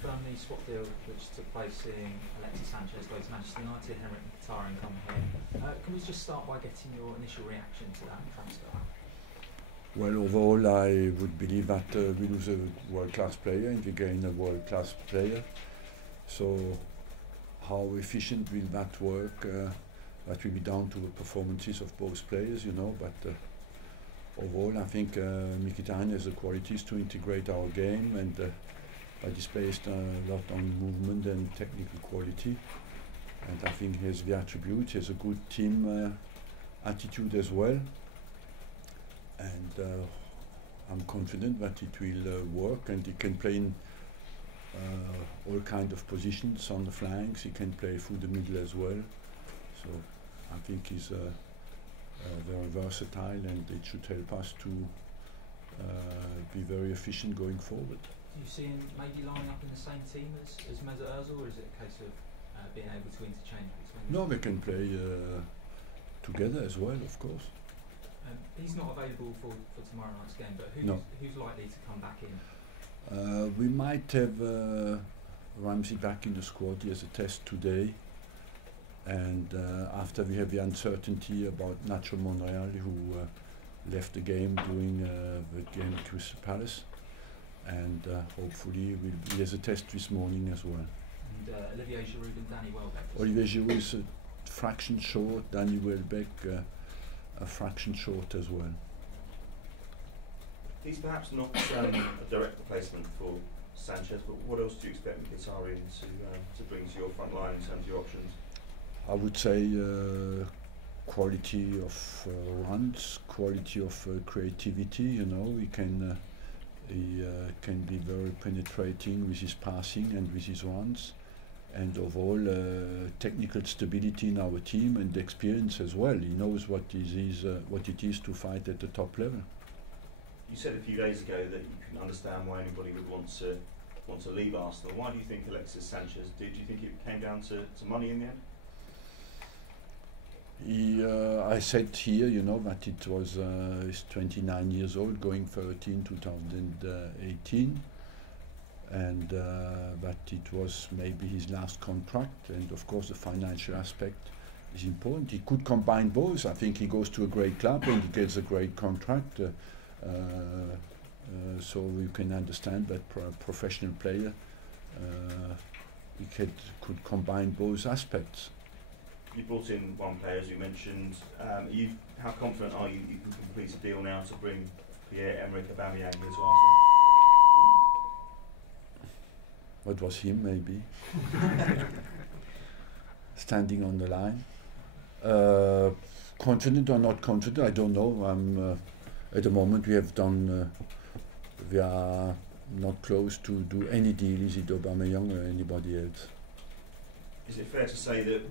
confirm the swap deal which took place seeing Alexis Sanchez go to Manchester United, Henrik Mkhitaryan come here. Can we just start by getting your initial reaction to that transfer? Well, overall, I would believe that we lose a world-class player and we gain a world-class player. So, how efficient will that work? That will be down to the performances of both players, you know. But overall, I think Mkhitaryan has the qualities to integrate our game, and that is based a lot on movement and technical quality. And I think he has the attributes. He has a good team attitude as well. And I'm confident that it will work, and he can play in all kinds of positions on the flanks. He can play through the middle as well. So I think he's very versatile, and it should help us to be very efficient going forward. Do you see him maybe lining up in the same team as Mesut Ozil, or is it a case of being able to interchange between? No, they can play together as well, of course. He's not available for tomorrow night's game, but who's likely to come back in? We might have Ramsey back in the squad. He has a test today, and after we have the uncertainty about Nacho Monreal, who left the game during the game at Crystal Palace, and hopefully he has a test this morning as well. And Olivier Giroud and Danny Welbeck. Olivier Giroud is a fraction short, Danny Welbeck a fraction short as well. He's perhaps not a direct replacement for Sanchez, but what else do you expect Mkhitaryan to bring to your front line in terms of your options? I would say quality of runs, quality of creativity. You know, he can be very penetrating with his passing and with his runs, and overall technical stability in our team and experience as well. He knows what it is to fight at the top level. You said a few days ago that you can understand why anybody would want to leave Arsenal. Why do you think Alexis Sanchez did? Do you think it came down to money in the end? I said here, you know, that it was he's 29 years old, going 13, 2018. And that it was maybe his last contract, and of course the financial aspect is important. He could combine both. I think he goes to a great club and he gets a great contract, so you can understand that a professional player he could combine both aspects. You brought in one player, as you mentioned. How confident are you can complete a deal now to bring Pierre-Emerick Aubameyang here to Arsenal? What was him, maybe? Standing on the line. Confident or not confident, I don't know. At the moment we have done, we are not close to do any deal, is it Aubameyang or anybody else? Is it fair to say that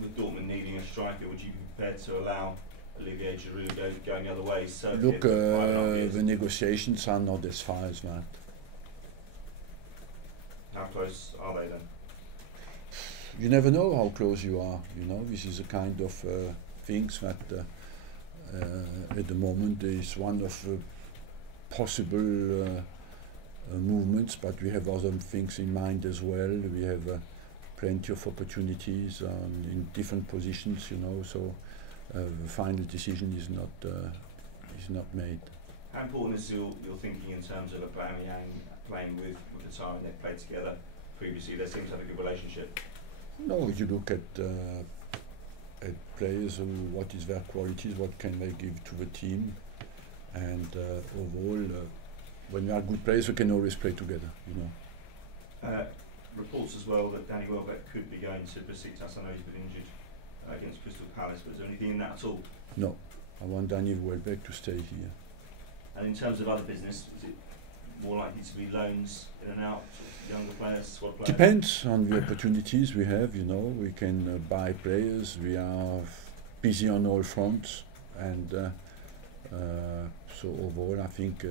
with Dortmund needing a striker, would you be prepared to allow Olivier Giroud going the other way? Look, the negotiations are not as far as that. How close are they then? You never know how close you are. You know, this is a kind of things that at the moment is one of possible movements, but we have other things in mind as well. We have plenty of opportunities in different positions. You know, so the final decision is not made. How important is your thinking in terms of Aubameyang playing with Mkhitaryan? They've played together previously. They seem to have a good relationship. No, if you look at players, what is their qualities, what can they give to the team, and overall, when we are good players, we can always play together. You know. Reports as well that Danny Welbeck could be going to Besiktas. I know he's been injured against Crystal Palace, but is there anything in that at all? No, I want Danny Welbeck to stay here. And in terms of other business, is it more likely to be loans in and out, younger players, squad players? Depends on the opportunities we have. You know, we can buy players. We are busy on all fronts, and so overall, I think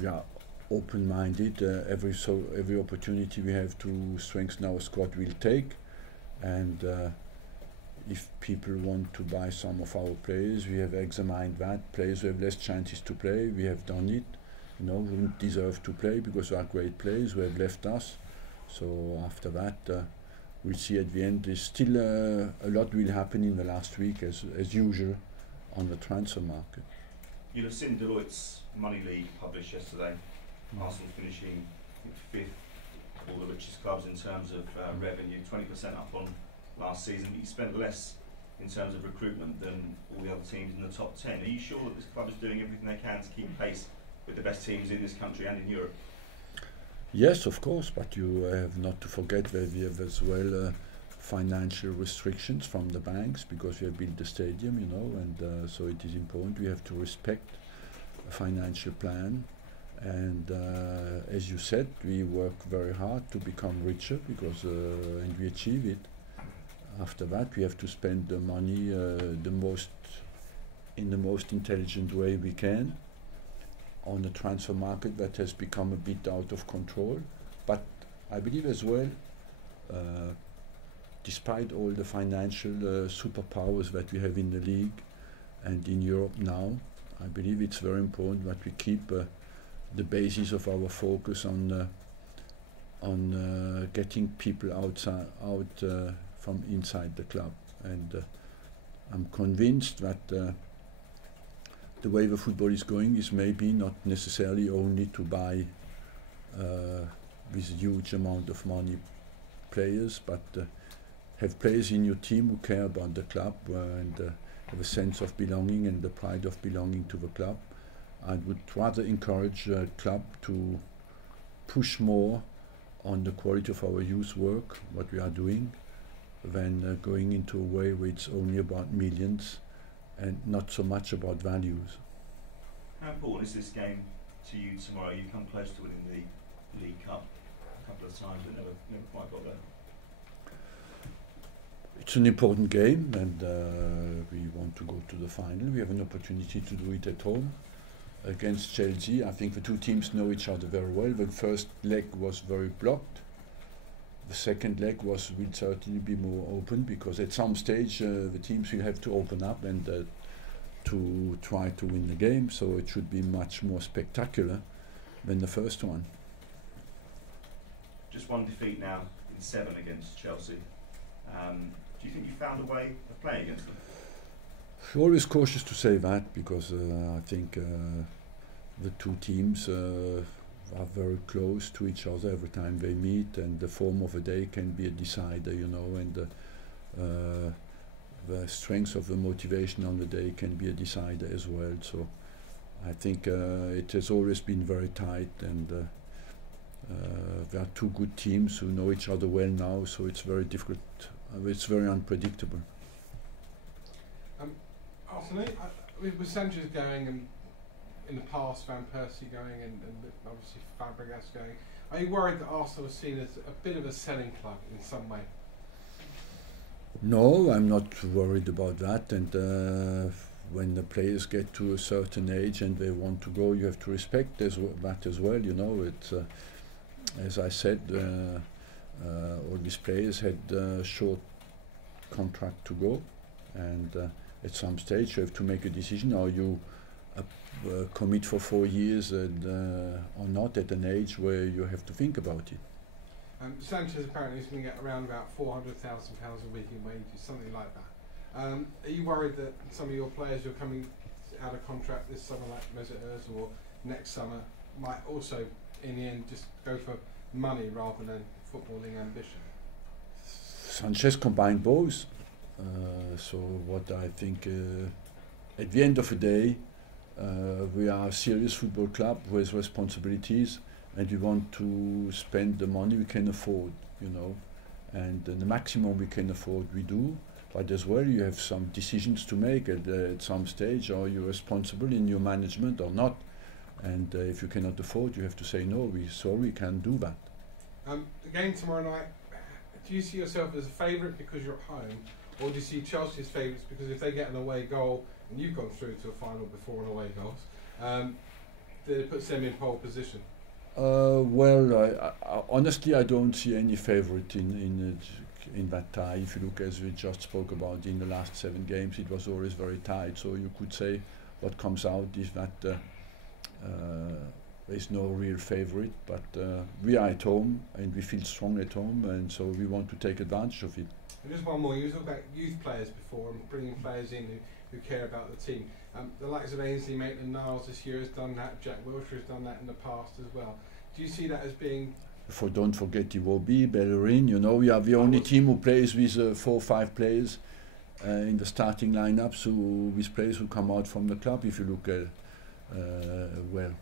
we are open-minded. Every opportunity we have to strengthen our squad, we'll take, and if people want to buy some of our players, we have examined that. Players who have less chances to play, we have done it. wouldn't deserve to play because they are great players who have left us. So after that, we'll see at the end. There's still a lot will happen in the last week as usual on the transfer market. You'll have seen Deloitte's Money League published yesterday. Arsenal finishing fifth, all the richest clubs in terms of revenue, 20% up on last season. You spent less in terms of recruitment than all the other teams in the top 10. Are you sure that this club is doing everything they can to keep pace with the best teams in this country and in Europe? Yes, of course, but you have not to forget that we have as well financial restrictions from the banks because we have built the stadium, and so it is important. We have to respect a financial plan, and as you said, we work very hard to become richer because and we achieve it. After that, we have to spend the money in the most intelligent way we can on the transfer market that has become a bit out of control. But I believe as well, despite all the financial superpowers that we have in the league and in Europe now, I believe it's very important that we keep the basis of our focus on getting people out from inside the club. And I'm convinced that the way the football is going is maybe not necessarily only to buy with a huge amount of money players, but have players in your team who care about the club and have a sense of belonging and the pride of belonging to the club. I would rather encourage a club to push more on the quality of our youth work, what we are doing, than going into a way where it's only about millions and not so much about values. How important is this game to you tomorrow? You come close to winning the League Cup a couple of times, but never quite got there. It's an important game, and we want to go to the final. We have an opportunity to do it at home against Chelsea. I think the two teams know each other very well. The first leg was very blocked. The second leg will certainly be more open because at some stage the teams will have to open up and to try to win the game. So it should be much more spectacular than the first one. Just one defeat now in 7 against Chelsea. Do you think you found a way of playing against them? I'm always cautious to say that because I think the two teams are very close to each other every time they meet, and the form of a day can be a decider, and the strength of the motivation on the day can be a decider as well. So I think it has always been very tight, and there are two good teams who know each other well now, so it's very difficult. It's very unpredictable. Arsene, with Sanchez going and in the past Van Persie going and obviously Fabregas going, are you worried that Arsenal is seen as a bit of a selling club in some way? No, I'm not worried about that, and when the players get to a certain age and they want to go, you have to respect that as well. It's as I said, all these players had a short contract to go, and at some stage you have to make a decision. Are you commit for 4 years or not at an age where you have to think about it? Sanchez apparently is going to get around about £400,000 a week in wages, something like that. Are you worried that some of your players who are coming out of contract this summer, like Mesut Ozil, or next summer, might also in the end just go for money rather than footballing ambition? Sanchez combined both. So what I think at the end of the day, we are a serious football club with responsibilities, and we want to spend the money we can afford, and the maximum we can afford we do, but as well you have some decisions to make at some stage. Are you responsible in your management or not? And if you cannot afford, you have to say no, we can't do that. The game tomorrow night, do you see yourself as a favourite because you're at home, or do you see Chelsea as favourites because if they get an away goal, and you've gone through to a final before an away goals, they put them in pole position? Well, honestly, I don't see any favourite in that tie. If you look, as we just spoke about, in the last 7 games, it was always very tight. So you could say what comes out is that there's no real favourite, but we are at home and we feel strong at home, and so we want to take advantage of it. And just one more, you were talking about youth players before and bringing players in who care about the team. The likes of Ainsley Maitland-Niles this year has done that, Jack Wilshere has done that in the past as well. Do you see that as being... Don't forget Iwobi, Bellerin, you know, we are the only team who plays with 4 or 5 players in the starting lineups, with players who come out from the club, if you look at well.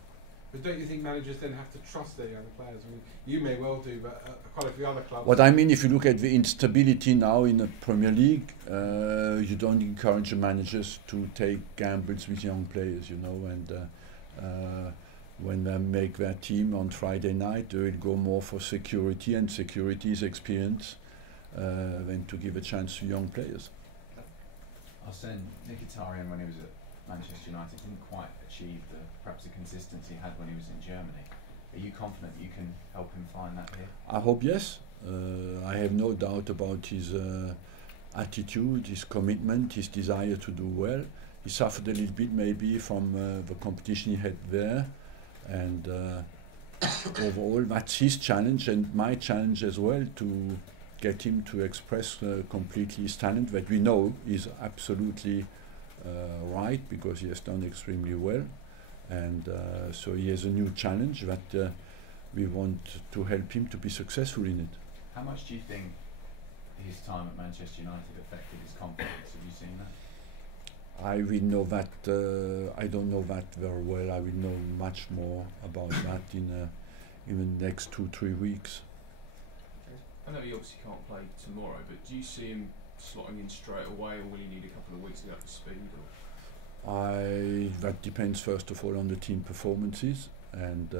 But don't you think managers then have to trust their young players? I mean, you may well do, but quite a few other clubs... What I mean, if you look at the instability now in the Premier League, you don't encourage the managers to take gambles with young players, you know, and when they make their team on Friday night, they will go more for security, and security is experience, than to give a chance to young players. Arsene Mkhitaryan, when he was at Manchester United, didn't quite achieve perhaps the consistency he had when he was in Germany. Are you confident that you can help him find that here? I hope yes. I have no doubt about his attitude, his commitment, his desire to do well. He suffered a little bit maybe from the competition he had there, and overall that's his challenge and my challenge as well, to get him to express completely his talent that we know is absolutely right, because he has done extremely well, and so he has a new challenge that we want to help him to be successful in it. How much do you think his time at Manchester United affected his confidence? Have you seen that? I will know that. I don't know that very well. I will know much more about that in the next 2-3 weeks. I know he obviously can't play tomorrow, but do you see him slotting in straight away, or will he need a couple of weeks to get up to speed? That depends first of all on the team performances and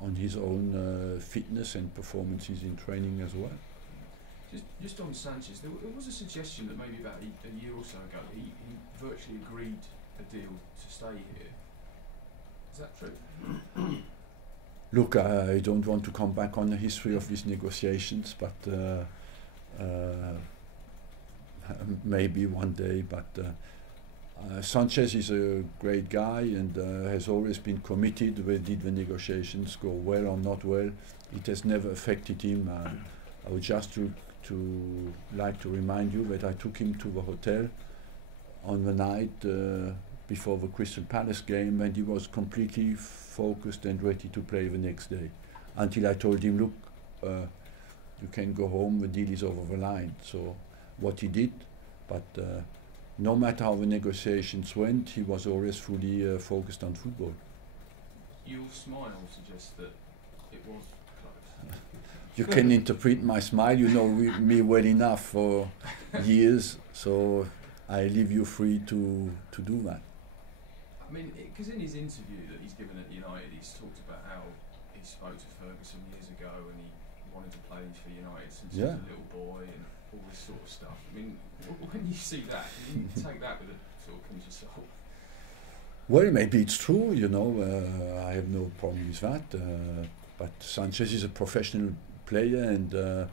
on his own fitness and performances in training as well. Just on Sanchez, there was a suggestion that maybe about a year or so ago he virtually agreed a deal to stay here. Is that true? Look, I don't want to come back on the history of these negotiations, but maybe one day. But Sanchez is a great guy and has always been committed. Whether did the negotiations go well or not well, it has never affected him. I would just like to remind you that I took him to the hotel on the night before the Crystal Palace game, and he was completely focused and ready to play the next day, until I told him, look, you can go home, the deal is over the line. So what he did, but no matter how the negotiations went, he was always fully focused on football. Your smile suggests that it was close. You can interpret my smile, you know me well enough for years, so I leave you free to do that. I mean, because in his interview that he's given at United, he's talked about how he spoke to Ferguson years ago and he wanted to play for United since he was a little boy and all this sort of stuff. I mean, when you see that, can you take that with a sort of pinch of salt? Well, maybe it's true, you know, I have no problem with that, but Sanchez is a professional player and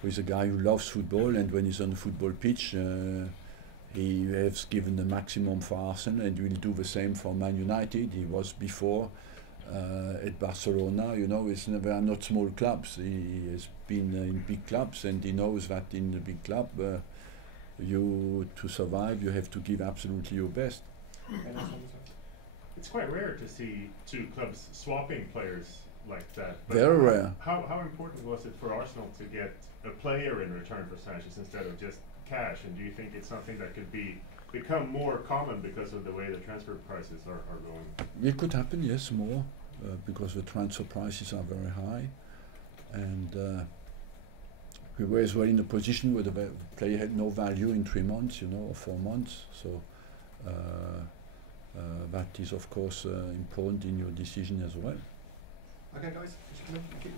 he's a guy who loves football, and when he's on the football pitch, he has given the maximum for Arsenal and will do the same for Man United. He was before at Barcelona, you know, they are not small clubs. He has been in big clubs, and he knows that in a big club, to survive, you have to give absolutely your best. It's quite rare to see two clubs swapping players like that. But very rare. How important was it for Arsenal to get a player in return for Sanchez instead of just cash? And do you think it's something that could become more common because of the way the transfer prices are going? It could happen, yes, more, because the transfer prices are very high, and we were as well in a position where the player had no value in 3 months, you know, or 4 months. So that is, of course, important in your decision as well. Okay, guys, just come in. Thank you.